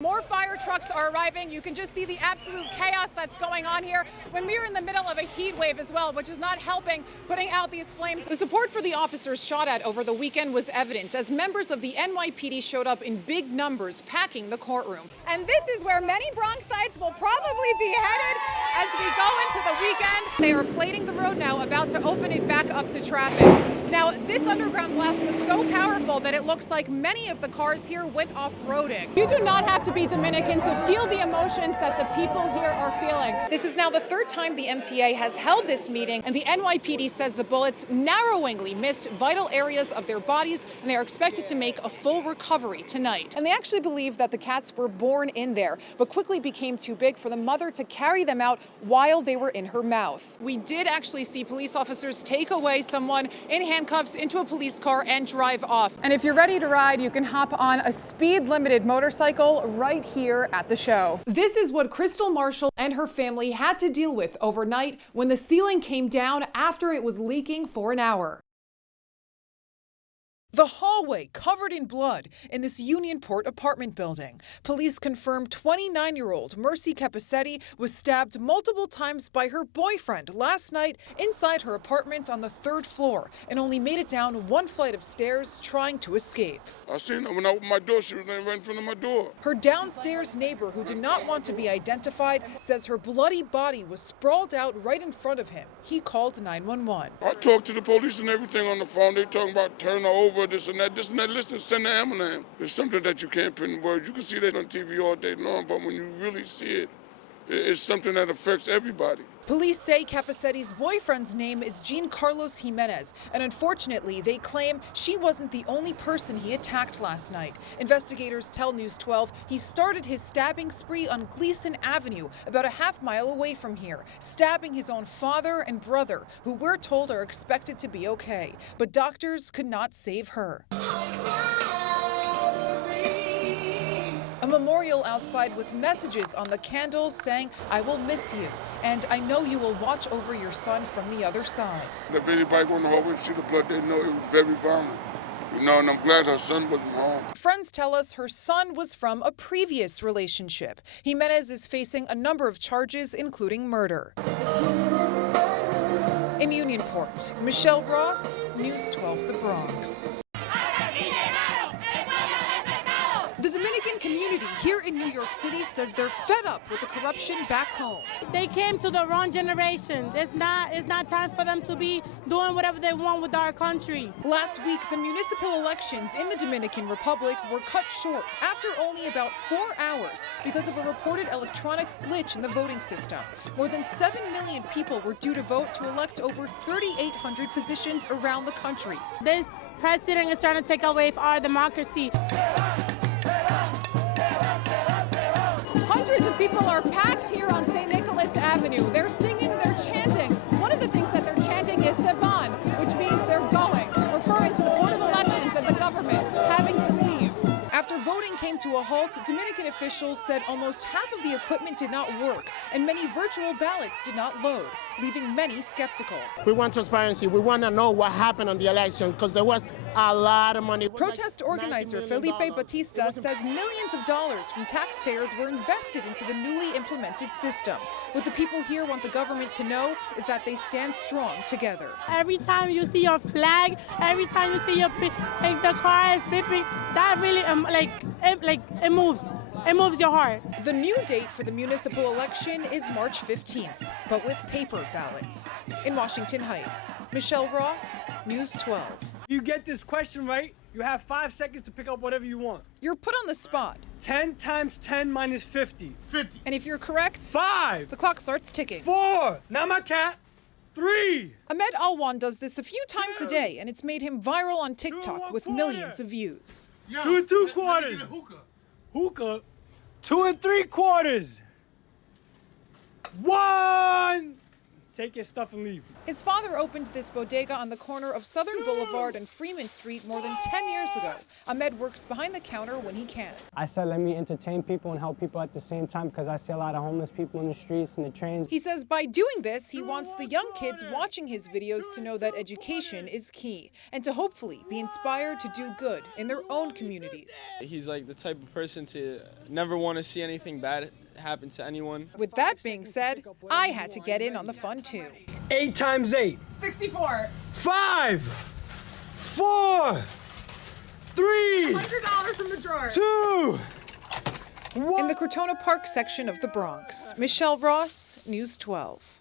More fire trucks are arriving. You can just see the absolute chaos that's going on here when we are in the middle of a heat wave as well, which is not helping putting out these flames. The support for the officers shot at over the weekend was evident as members of the NYPD showed up in big numbers, packing the courtroom. And this is where many Bronxites will probably be headed as we go into the weekend. They are plating the road now, about to open it back up to traffic. Now, this underground blast was so powerful that it looks like many of the cars here went off-roading. You do not have to be Dominican to feel the emotions that the people here are feeling. This is now the third time the MTA has held this meeting, and the NYPD says the bullets narrowingly missed vital areas of their bodies, and they are expected to make a full recovery tonight. And they actually believe that the cats were born in there, but quickly became too big for the mother to carry them out while they were in her mouth. We did actually see police officers take away someone in handcuffs into a police car and drive off. And if you're ready to ride, you can hop on a speed-limited motorcycle right here at the show. This is what Crystal Marshall and her family had to deal with overnight when the ceiling came down after it was leaking for an hour. The hallway covered in blood in this Unionport apartment building. Police confirmed 29-year-old Mercy Capacetti was stabbed multiple times by her boyfriend last night inside her apartment on the 3rd floor and only made it down one flight of stairs trying to escape. I seen her when I opened my door. She was right in front of my door. Her downstairs neighbor, who did not want to be identified, says her bloody body was sprawled out right in front of him. He called 911. I talked to the police and everything on the phone. They talking about turn her over, this and that. Listen, send the ambulance. It's something that you can't put in words. You can see that on TV all day long, but when you really see it, it's something that affects everybody. Police say Capacetti's boyfriend's name is Jean Carlos Jimenez, and unfortunately, they claim she wasn't the only person he attacked last night. Investigators tell News 12 he started his stabbing spree on Gleason Avenue, about a half-mile away from here, stabbing his own father and brother, who we're told are expected to be okay. But doctors could not save her. A memorial outside with messages on the candles saying, "I will miss you, and I know you will watch over your son from the other side." If anybody go in the hallway and see the blood, they know it was very violent. And I'm glad her son wasn't home. Friends tell us her son was from a previous relationship. Jimenez is facing a number of charges, including murder. In Unionport, Michelle Ross, News 12 The Bronx. The Dominican community here in New York City says they're fed up with the corruption back home. They came to the wrong generation. It's not time for them to be doing whatever they want with our country. Last week, the municipal elections in the Dominican Republic were cut short after only about 4 hours because of a reported electronic glitch in the voting system. More than 7 million people were due to vote to elect over 3,800 positions around the country. This president is trying to take away our democracy. Hundreds of people are packed here on St. Nicholas Avenue. They're singing, they're chanting. One of the things that they're chanting is Se van, which means they're going, referring to the Board of Elections and the government having to leave. After voting came to a halt, Dominican officials said almost half of the equipment did not work, and many virtual ballots did not load, leaving many skeptical. We want transparency. We want to know what happened on the election because there was a lot of money. Protest organizer Felipe Batista says millions of dollars from taxpayers were invested into the newly implemented system. What the people here want the government to know is that they stand strong together. Every time you see your flag, every time you see your the car is beeping, that really it moves. It moves your heart. The new date for the municipal election is March 15th, but with paper ballots. In Washington Heights, Michelle Ross, News 12. You get this question right, you have 5 seconds to pick up whatever you want. You're put on the spot. 10 times 10 minus 50. 50. And if you're correct, 5. The clock starts ticking. 4. Not my cat. 3. Ahmed Alwan does this a few times a day, and it's made him viral on TikTok with millions of views. 2 2/4. Hookah. 2 3/4. 1. take your stuff and leave. His father opened this bodega on the corner of Southern Boulevard and Freeman Street more than 10 years ago. Ahmed works behind the counter when he can. I said let me entertain people and help people at the same time because I see a lot of homeless people in the streets and the trains. He says by doing this, he wants the young kids watching his videos to know that education is key and to hopefully be inspired to do good in their own communities. He's like the type of person to never want to see anything bad happen to anyone. With that being said, I had to get in on the fun too. 8 times 8. 64. 5, 4, 3, $100 from the drawer. 2, 1. In the Crotona Park section of the Bronx, Michelle Ross, News 12.